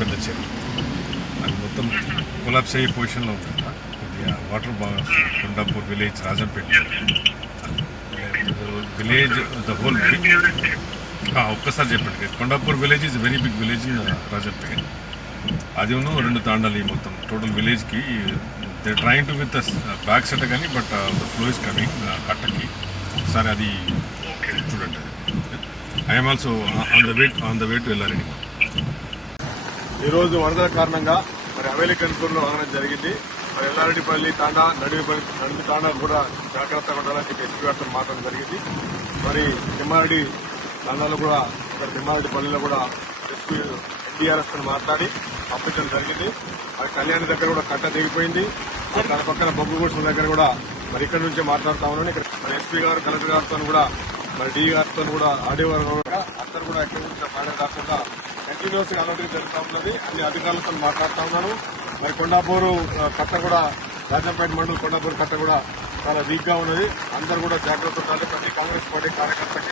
పెద్ద చెరువు అది మొత్తం కొలాప్స్ అయ్యే పొజిషన్లో ఉంది కొద్దిగా వాటర్ బాగా. Kondapur village Rajampet. Village the whole ఒక్కసారి చెప్పండి. Kondapur village is very big village in Rajampet. అది ఉన్న రెండు తాండాలి మొత్తం. టోటల్ విలేజ్కి they train to with back set కానీ but the flow is coming కట్టకి. ఒకసారి అది చూడండి. I'm also on the way on the way to వెళ్ళాలి ఈరోజు వరదల కారణంగా మరి హవేలీ కనుకూరులో వాహనం జరిగింది. మరి ఎల్లారెడ్డిపల్లి తాండా నడిపల్లి నడిపి తాండా కూడా జాగ్రత్తగా ఉండాలని చెప్పి ఎస్పీ గారితో మాట్లాడడం జరిగింది. మరి తిమ్మారెడ్డి తాండాలో కూడా ఇక్కడ తిమ్మారెడ్డి పల్లిలో కూడా ఎస్పీ ఎన్డీఆర్ఎస్తో మాట్లాడి పంపించడం జరిగింది. మరి కళ్యాణి దగ్గర కూడా కట్ట దిగిపోయింది దాని పక్కన బొగ్గు గుడ్స్ దగ్గర కూడా మరి ఇక్కడ నుంచే మాట్లాడుతా ఉన్నాను ఇక్కడ మరి ఎస్పీ గారు కలెక్టర్ గారితో కూడా మరి డి గారితో కూడా ఆడియో గారు కూడా అందరు కూడా ఎక్కడి నుంచి మాట్లాడకుండా కాకుండా కంటిన్యూస్గా అలర్ట్ జరుగుతూ ఉన్నది. అన్ని అధికారులతో మాట్లాడుతూ ఉన్నాను. మరి కొండాపూరు కట్ట కూడా రాజంపేట మండలం కొండాపూర్ కట్ట కూడా చాలా వీక్గా ఉన్నది. అందరు కూడా జాగ్రత్త ఉండాలి. ప్రతి కాంగ్రెస్ పార్టీ కార్యకర్తకి